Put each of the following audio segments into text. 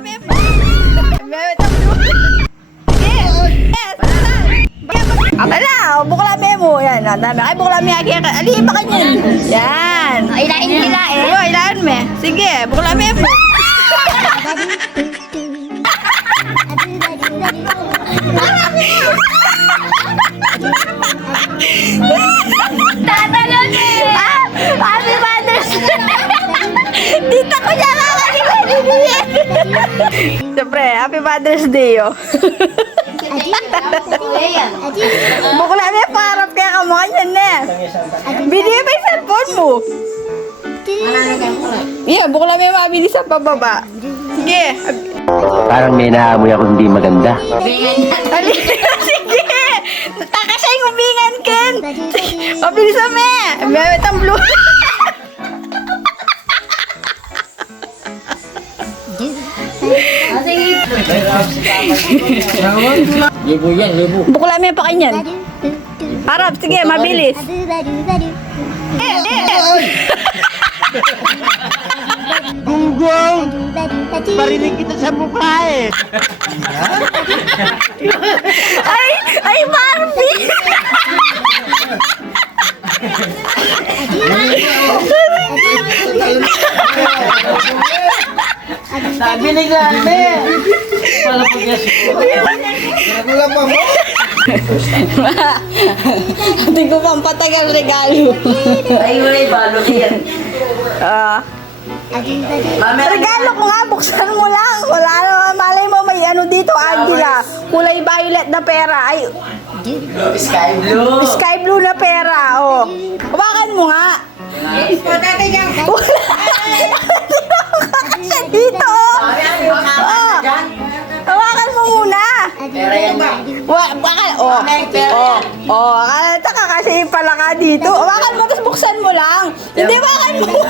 kami. Meme tablo. Yes. Akala, bukla memo. Yan, dami. Ay, bukla mi aki. Alihin pa kanyan. Yan. Ilain. Ayo, ilain me. Sige, bukla memo. Tatalon eh! Happy Mother's Day! Tita ko niya kakalimutan. Siyempre, Happy Mother's Day, oh. Bukla may parap kaya kamukha niyan, ne. Binigay pa yung cellphone mo. Yeah, bukla may mabili sa pababa. Sige. Parang may naamoy ako hindi maganda. Sige. Taka siya yung ubingan, Ken. Mabilis sa me. May tamblo. Libo yan, libo. Bukla may pa kanyan. Parap, sige, mabilis. Gunggong! Parinig kita sa mukha eh. Ay, Barbie! Sabi ni Glande. Pala po niya Wala pa mo? Hindi ko pang patagal regalo. Ay, wala balo yan. Regalo ko nga, buksan mo lang. Wala naman, malay mo may ano dito, Angela. Kulay violet na pera. Ay, Sky blue. sky blue na pera. Oh. Hawakan mo nga. Wala. Kasi dito. Oh. Hawakan mo muna. Pera yan ba? Taka kasi pala ka dito. Hawakan mo, tapos buksan mo lang. Hindi, hawakan mo.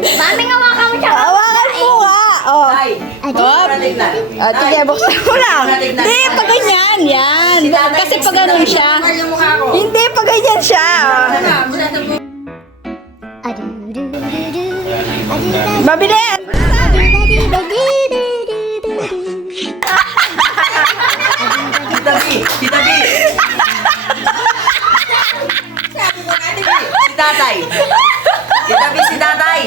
Mami, hawakan mo siya. Hawakan mo nga. Oh. Ay, tignan. Sige, buksan mo lang. Hindi, pag ganyan. Yan. Kasi pag ganun siya. Hindi, pag ganyan siya. Mabilis. Kita B, kita B. Si tatay. Kita B, si tatay.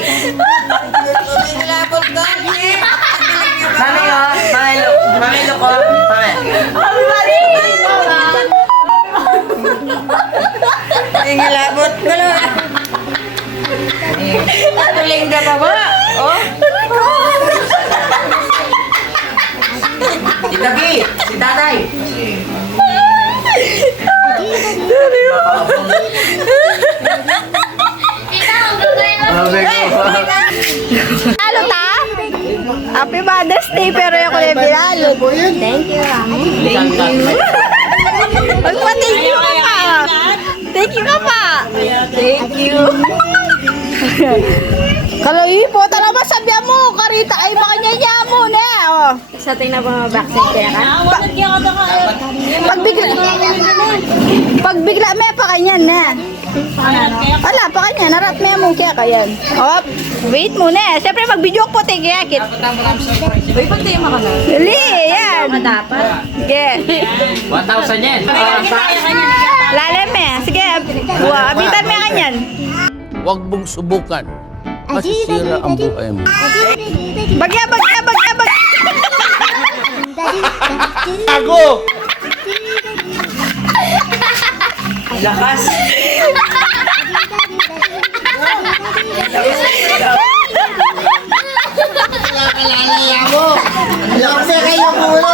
Mami oh, mami loko, mami. Ingilabot ko lang. Tuling ka pa ba? Oh? Kita B, si tatay. Halo ta? Happy Mother's Day, pero yung kulay bilalo. Thank you, Mami. Magpa-thank you ka pa. Thank you ka pa. Thank you. Kalau ipo, talaga sabihan mo, karita ay makanyanya mo na. Oh. Sa tingin na ba vaccine kaya ka? Pagbigla may pa kanyan na. Wala pa kanya, narat may mo kaya kayan. Oh, wait muna. Siyempre mag-video po tayo kaya kit. Uy, pag tayo makana. Dali, yan. Dapat. Sige. 1,000 yan. Lalim eh. Sige. Abitan mo yung kanyan. Huwag mong subukan. Masisira ang buhay mo. Bagya. Ako! Lakas. Lalala mo! Lakas na kayo ulo!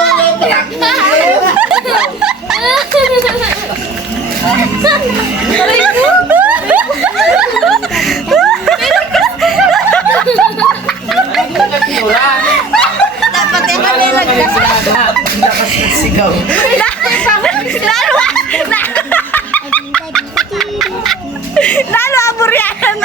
Dapat yan kami lagkas. Lakas ng sigaw. Lalo aburyanan.